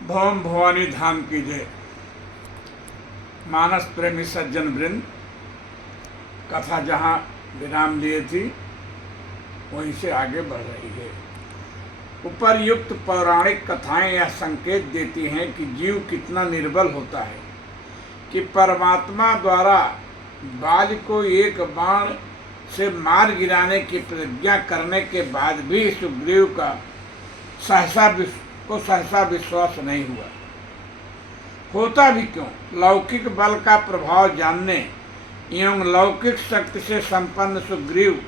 भवम भवानी धाम की जय। मानस प्रेमी सज्जन वृंद, कथा जहाँ विराम लिए थी वहीं से आगे बढ़ रही है। उपर्युक्त पौराणिक कथाएं यह संकेत देती हैं कि जीव कितना निर्बल होता है कि परमात्मा द्वारा बाल को एक बाण से मार गिराने की प्रतिज्ञा करने के बाद भी सुग्रीव का सहसा विश्वास नहीं हुआ। होता भी क्यों? लौकिक बल का प्रभाव जानने एवं लौकिक शक्ति से संपन्न सुग्रीव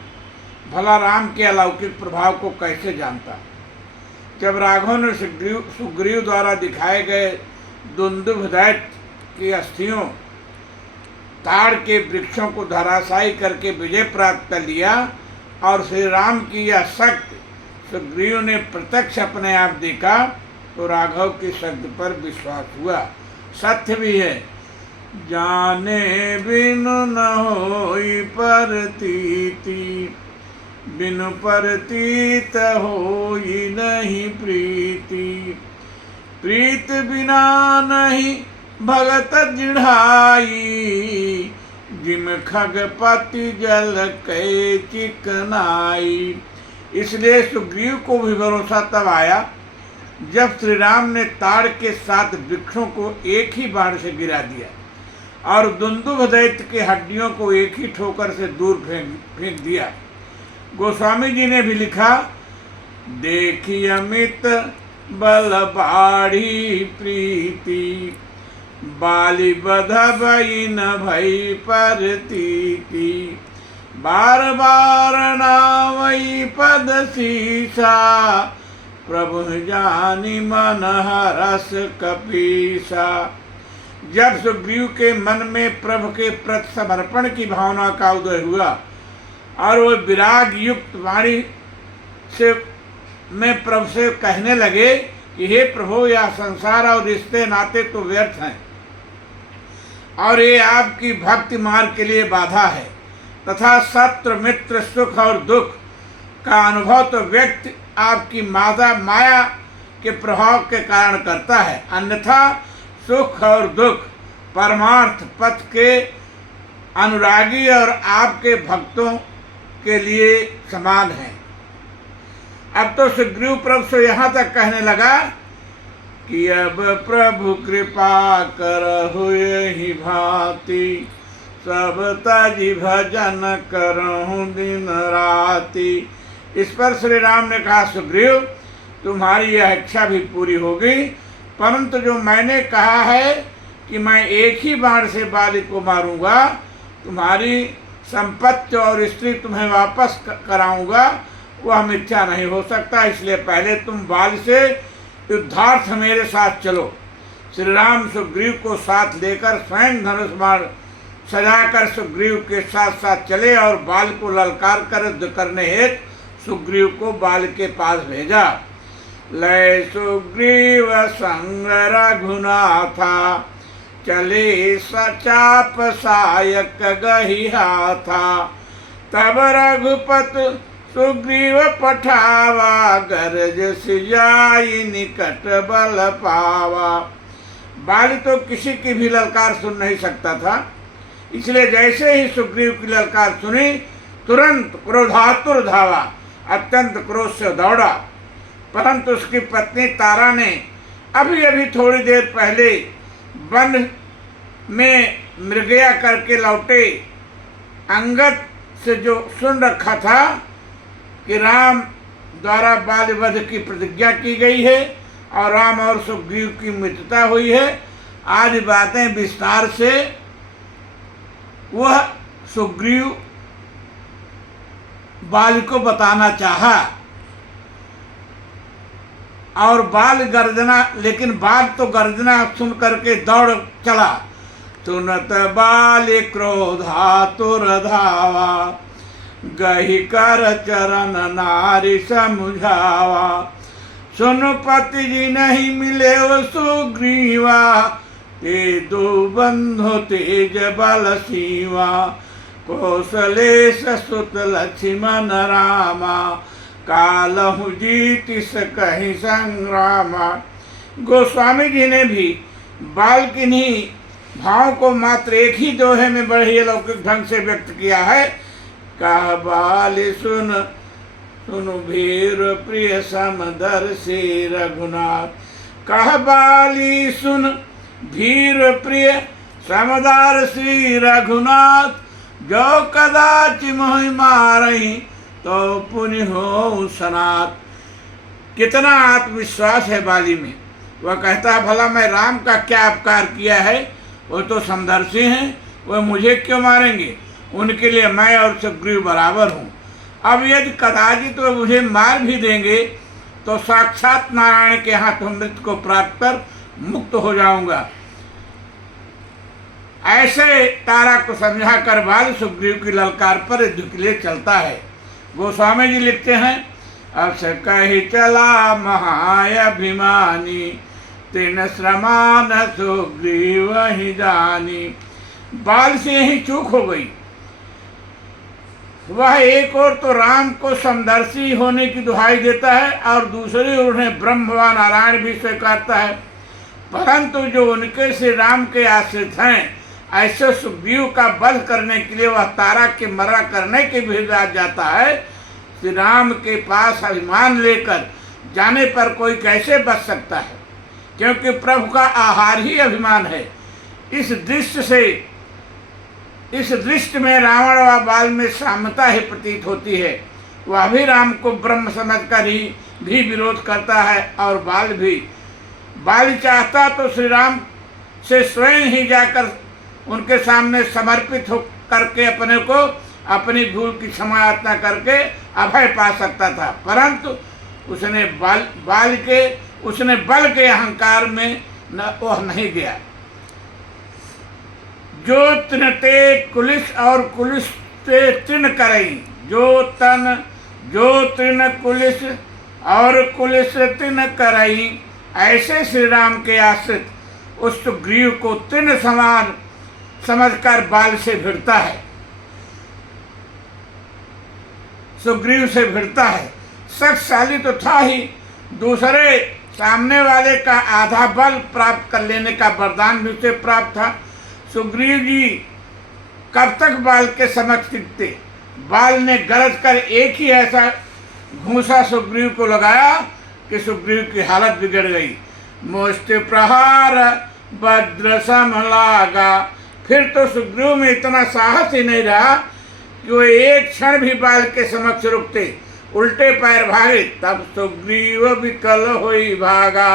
भला राम के अलौकिक प्रभाव को कैसे जानता? जब राघव ने सुग्रीव द्वारा दिखाए गए दुंदुभ दैत्य की अस्थियों ताड़ के वृक्षों को धराशायी करके विजय प्राप्त कर लिया और श्री राम की यह शक्ति सुग्रीव ने प्रत्यक्ष अपने आप देखा तो राघव की शक्ति पर विश्वास हुआ। सत्य भी है, जाने बिनु न होई परतीति, बिनु परतीत होई नहीं प्रीति, प्रीत बिना नहीं भगत जिढ़ाई, जिम खगपति जल कै चिकनाई। इसलिए सुग्रीव को भी भरोसा तब आया जब श्री राम ने ताड़ के 7 वृक्षों को एक ही बाण से गिरा दिया और दुंदुभ दैत्य की हड्डियों को एक ही ठोकर से दूर फेंक दिया। गोस्वामी जी ने भी लिखा, देखी अमित बल बाढ़ी प्रीति, बाली बधबई न भई परतीति, बार बार नावई पद सीसा, प्रभु जानी मन हरस कपीसा। जब सुग्रीव के मन में प्रभु के प्रति समर्पण की भावना का उदय हुआ और वो विराग युक्त वाणी से में प्रभु से कहने लगे कि हे प्रभु, यह संसार और रिश्ते नाते तो व्यर्थ हैं और ये आपकी भक्ति मार्ग के लिए बाधा है तथा शत्रु मित्र सुख और दुख का अनुभव तो व्यक्ति आपकी माया के प्रभाव के कारण करता है, अन्यथा सुख और दुख परमार्थ पथ के अनुरागी और आपके भक्तों के लिए समान है। अब तो सुग्रीव प्रभु से यहाँ तक कहने लगा कि अब प्रभु कृपा करहु ही भांति, सब तजी भजन करहु दिन राति। इस पर श्री राम ने कहा, सुग्रीव तुम्हारी यह इच्छा भी पूरी होगी, परंतु जो मैंने कहा है कि मैं एक ही बाण से बाली को मारूंगा, तुम्हारी संपत्ति और स्त्री तुम्हें वापस कराऊंगा, वह मिथ्या नहीं हो सकता। इसलिए पहले तुम बाल से युद्धार्थ मेरे साथ चलो। श्री राम सुग्रीव को साथ लेकर स्वयं धनुष बाण सजाकर सुग्रीव के साथ साथ चले और बाल को ललकार कर युद्ध करने हेतु सुग्रीव को बाल के पास भेजा। लय सुग्रीव संग रघुनाथा, चले सचाप सायक गही हाथा, तब रघुपत सुग्रीव पठावा, गरज सिजाई निकट बल पावा। बाल तो किसी की भी ललकार सुन नहीं सकता था, इसलिए जैसे ही सुग्रीव की ललकार सुनी तुरंत क्रोधातुर धावा, अत्यंत क्रोध से दौड़ा। परंतु उसकी पत्नी तारा ने अभी अभी थोड़ी देर पहले वन में मृगया करके लौटे अंगद से जो सुन रखा था कि राम द्वारा बाल वध की प्रतिज्ञा की गई है और राम और सुग्रीव की मित्रता हुई है, आज बातें विस्तार से वह सुग्रीव बाल को बताना चाहा और बाल गर्जना, लेकिन बाल तो गर्जना सुन करके दौड़ चला। तुनत बाल क्रोधातुर धावा, गही कर चरण नारी समझावा, सुन पति जी नहीं मिले वो सुग्रीवा, ते दो बंधु तेज बल सीवा, कौशलेश सुत लक्ष्मण रामा, कालहु जीति सकहि संग्रामा। गोस्वामी जी ने भी बाल किन्हीं भाव को मात्र एक ही दोहे में बड़े अलौकिक ढंग से व्यक्त किया है। कह बाल सुन सुनु भीर प्रिय समदर्शी रघुनाथ। कह बाली सुन भीर प्रिय समदर्शी रघुनाथ। जो कदाचि मोहि मारहि तो पुनि हो सनात। कितना आत्मविश्वास है बाली में। वह कहता है भला मैं राम का क्या अपकार किया है, वो तो समदर्शी हैं, वह मुझे क्यों मारेंगे, उनके लिए मैं और सुग्रीव बराबर हूँ। अब यदि कदाचित तो मुझे मार भी देंगे तो साक्षात नारायण के हाथों मृत्यु को प्राप्त कर मुक्त हो जाऊंगा। ऐसे तारा को समझा कर बाल सुग्रीव की ललकार पर युद्ध के लिए चलता है। गोस्वामी जी लिखते हैं अब से कही चला महाभिमानी तीन श्रमान सुग्रीव ही जानी। बाल से ही चूक हो गई। वह एक और तो राम को समदर्शी होने की दुहाई देता है और दूसरी ओर उन्हें ब्रह्म व नारायण भी स्वीकारता है, परंतु जो उनके से राम के आश्रित हैं ऐसे सुग्रीव का वध करने के लिए वह तारा के मरा करने के भी जाता है। श्री राम के पास अभिमान लेकर जाने पर कोई कैसे बच सकता है, क्योंकि प्रभु का आहार ही अभिमान है। इस दृष्टि में रावण व बाल में साम्यता ही प्रतीत होती है। वह भी राम को ब्रह्म समझकर ही भी विरोध करता है और बाल भी। बाल चाहता तो श्री राम से स्वयं ही जाकर उनके सामने समर्पित हो करके अपने को अपनी भूल की क्षमा याचना करके अभय पा सकता था, परंतु उसने बल के अहंकार में वह नहीं गया। जो तृण ते कुलिस और कुलिस ते तृण करई। जो तृण कुलिस और कुलिस तृण करई। ऐसे श्री राम के आश्रित उस सुग्रीव को तृण समान समझकर बाल से भिड़ता है, सुग्रीव से भिड़ता है। शक्तिशाली तो था ही, दूसरे सामने वाले का आधा बल प्राप्त कर लेने का वरदान भी उसे प्राप्त था। सुग्रीव जी कब तक बाल के समक्ष टिकते। बाल ने गरज कर एक ही ऐसा घूंसा सुग्रीव को लगाया कि सुग्रीव की हालत बिगड़ गई। मुष्टि प्रहार वज्र सम लागा। फिर तो सुग्रीव में इतना साहस ही नहीं रहा कि वो एक क्षण भी बाल के समक्ष रुकते, उल्टे पैर भागे। तब सुग्रीव विकल होई भागा।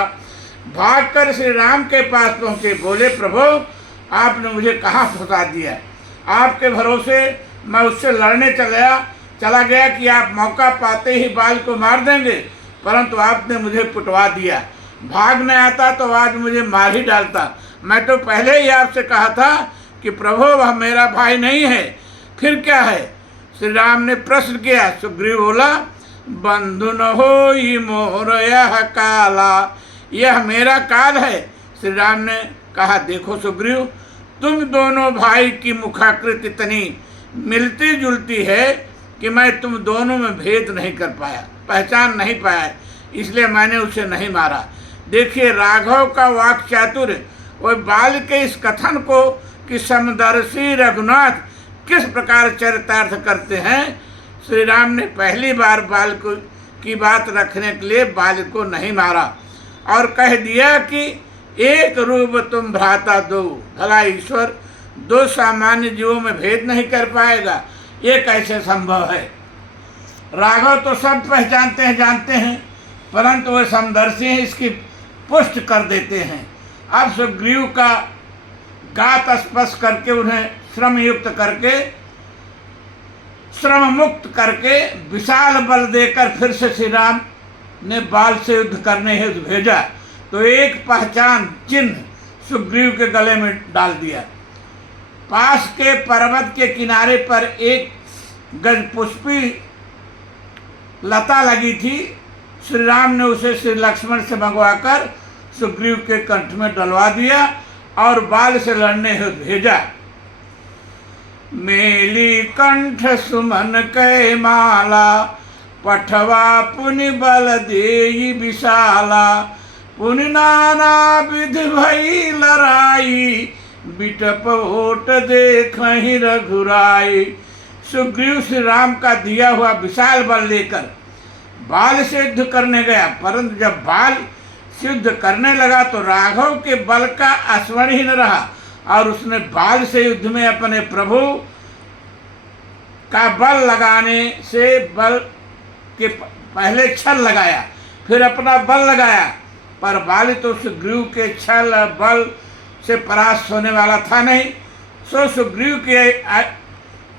भागकर श्री राम के पास पहुँचे, बोले प्रभु आपने मुझे कहाँ फंसा दिया। आपके भरोसे मैं उससे लड़ने चला गया कि आप मौका पाते ही बाल को मार देंगे, परंतु आपने मुझे पिटवा दिया। भागने आता तो आज मुझे मार ही डालता। मैं तो पहले ही आपसे कहा था कि प्रभु वह मेरा भाई नहीं है, फिर क्या है। श्री राम ने प्रश्न किया। सुग्रीव बोला बंधु न होई मोर यह काला। यह मेरा काल है। श्री राम ने कहा देखो सुग्रीव, तुम दोनों भाई की मुखाकृति इतनी मिलती जुलती है कि मैं तुम दोनों में भेद नहीं कर पाया, पहचान नहीं पाया, इसलिए मैंने उसे नहीं मारा। देखिए राघव का वाक चातुर्य और बाल के इस कथन को कि समदर्शी रघुनाथ किस प्रकार चरितार्थ करते हैं। श्री राम ने पहली बार बाल को की बात रखने के लिए बाल को नहीं मारा और कह दिया कि एक रूप तुम भ्राता दो। भला ईश्वर दो सामान्य जीवों में भेद नहीं कर पाएगा, ये कैसे संभव है। राघव तो सब पहचानते हैं, जानते हैं, परंतु वे समदर्शी हैं, इसकी पुष्ट कर देते हैं। अब सुग्रीव का गात स्पर्श करके उन्हें श्रम युक्त करके श्रम मुक्त करके विशाल बल देकर फिर से श्री राम ने बाल से युद्ध करने हेतु भेजा तो एक पहचान चिन्ह सुग्रीव के गले में डाल दिया। पास के पर्वत के किनारे पर एक गजपुष्पी लता लगी थी। श्री राम ने उसे श्री लक्ष्मण से मंगवाकर सुग्रीव के कंठ में डलवा दिया और बाल से लड़ने हेतु भेजा। मेली कंठ सुमन कै माला, पठवा पुनि बल देई विशाला। पुनि नाना विधि भई लड़ाई, बिटप ओट देखहि रघुराई। सुग्रीव श्री राम का दिया हुआ विशाल बल लेकर बाल से युद्ध करने गया, परंतु जब बाल युद्ध करने लगा तो राघव के बल का स्मरण ही न रहा और उसने बाल से युद्ध में अपने प्रभु का बल लगाने से बल के पहले छल लगाया, फिर अपना बल लगाया, पर बाल तो सुग्रीव के छल बल से परास्त होने वाला था नहीं। सो सुग्रीव की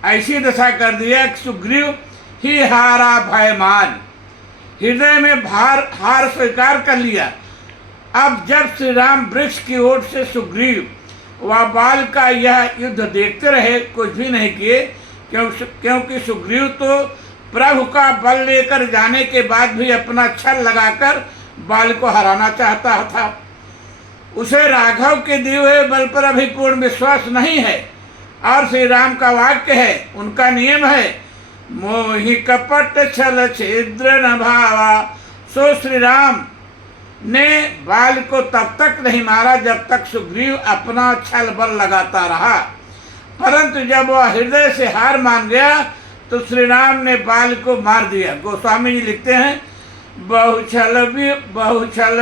ऐसी दशा कर दिया कि सुग्रीव ही हारा भयमान, हृदय में हार स्वीकार कर लिया। अब जब श्री राम वृक्ष की ओर से सुग्रीव व बाल का यह युद्ध देखते रहे, कुछ भी नहीं किए, क्योंकि सुग्रीव तो प्रभु का बल लेकर जाने के बाद भी अपना छल लगाकर बाल को हराना चाहता था। उसे राघव के दिए हुए बल पर अभी पूर्ण विश्वास नहीं है और श्री राम का वाक्य है, उनका नियम है, मोहि कपट छल छिद्र न भावा। सो श्री राम ने बाल को तब तक नहीं मारा जब तक सुग्रीव अपना छल बल लगाता रहा, परंतु जब वह हृदय से हार मान गया तो श्री राम ने बाल को मार दिया। गोस्वामी जी लिखते हैं, बहुछल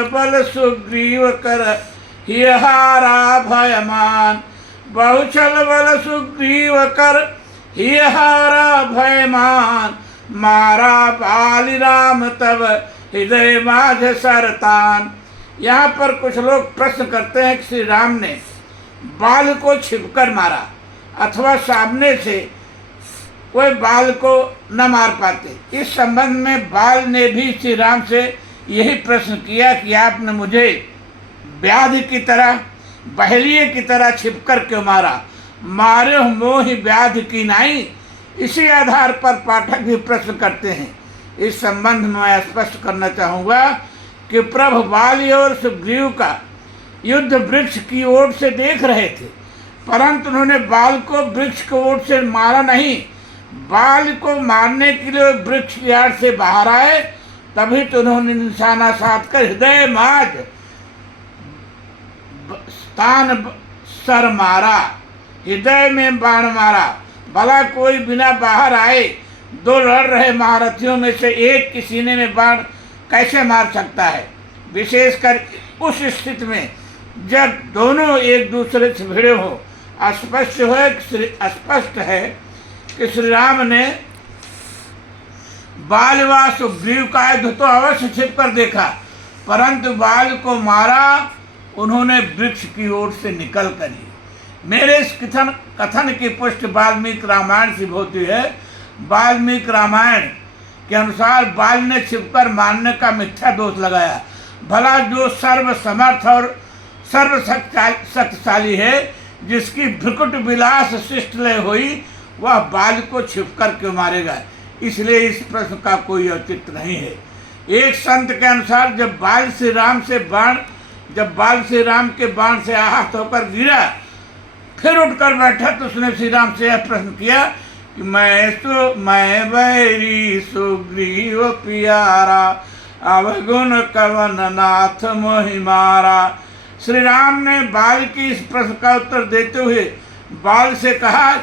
बल सुग्रीव कर ही हारा भयमान, बहुछल बल सुग्रीव कर ही हारा भयमान, मारा बाल राम तब हृदय माझ सरतान। यहाँ पर कुछ लोग प्रश्न करते हैं कि श्री राम ने बाल को छिपकर मारा अथवा सामने से कोई बाल को न मार पाते। इस संबंध में बाल ने भी श्री राम से यही प्रश्न किया कि आपने मुझे व्याधि की तरह, बहेलिए की तरह छिपकर क्यों मारा, मारे मोहि व्याधि की नाई। इसी आधार पर पाठक भी प्रश्न करते हैं। इस संबंध में मैं स्पष्ट करना चाहूँगा कि प्रभु बाली और सुग्रीव का युद्ध वृक्ष की ओर से देख रहे थे, परंतु उन्होंने बाल को वृक्ष की ओर से मारा नहीं। बाल को मारने के लिए वृक्ष यार्ड से बाहर आए, तभी तो उन्होंने निशाना साध कर हृदय माज स्थान सर मारा, हृदय में बाण मारा। भला कोई बिना बाहर आए दो लड़ रहे महारथियों में से एक के सीने में बाण कैसे मार सकता है, विशेषकर उस स्थिति में जब दोनों एक दूसरे से भिड़े हो। स्पष्ट है कि श्री राम ने बाल व सुग्रीव का युद्ध तो अवश्य छिप कर देखा, परंतु बाल को मारा उन्होंने वृक्ष की ओर से निकल कर ही। मेरे इस कथन की पुष्टि वाल्मीकि रामायण से होती है। वाल्मीकि रामायण के अनुसार बाल ने छिपकर मारने का मिथ्या दोष लगाया। भला जो सर्वसमर्थ और सर्वशक्तिशाली है, जिसकी भ्रुकुट विलास शिष्टलय हुई, वह बाल को छिपकर क्यों मारेगा। इसलिए इस प्रश्न का कोई औचित्य नहीं है। एक संत के अनुसार जब बाल श्री राम के बाण से आहत होकर गिरा, फिर उठकर बैठा तो उसने श्री राम से यह प्रश्न किया कि मैं बैरी सुग्रीव प्यारा, अवगुण कवन नाथ मोहि मारा। श्री राम ने बाल की इस प्रश्न का उत्तर देते हुए बाल से कहा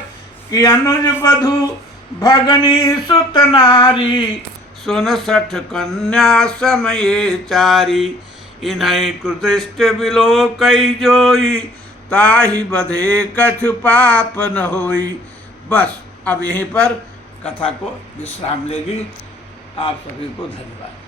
कि अनुज बधु भगनी सुत नारी, सुन सठ कन्या समये चारी, इन्हीं कृतिष्ठ बिलो कई जोई, ताहि बधे कछु पाप न होई। बस अब यहीं पर कथा को विश्राम लेगी। आप सभी को धन्यवाद।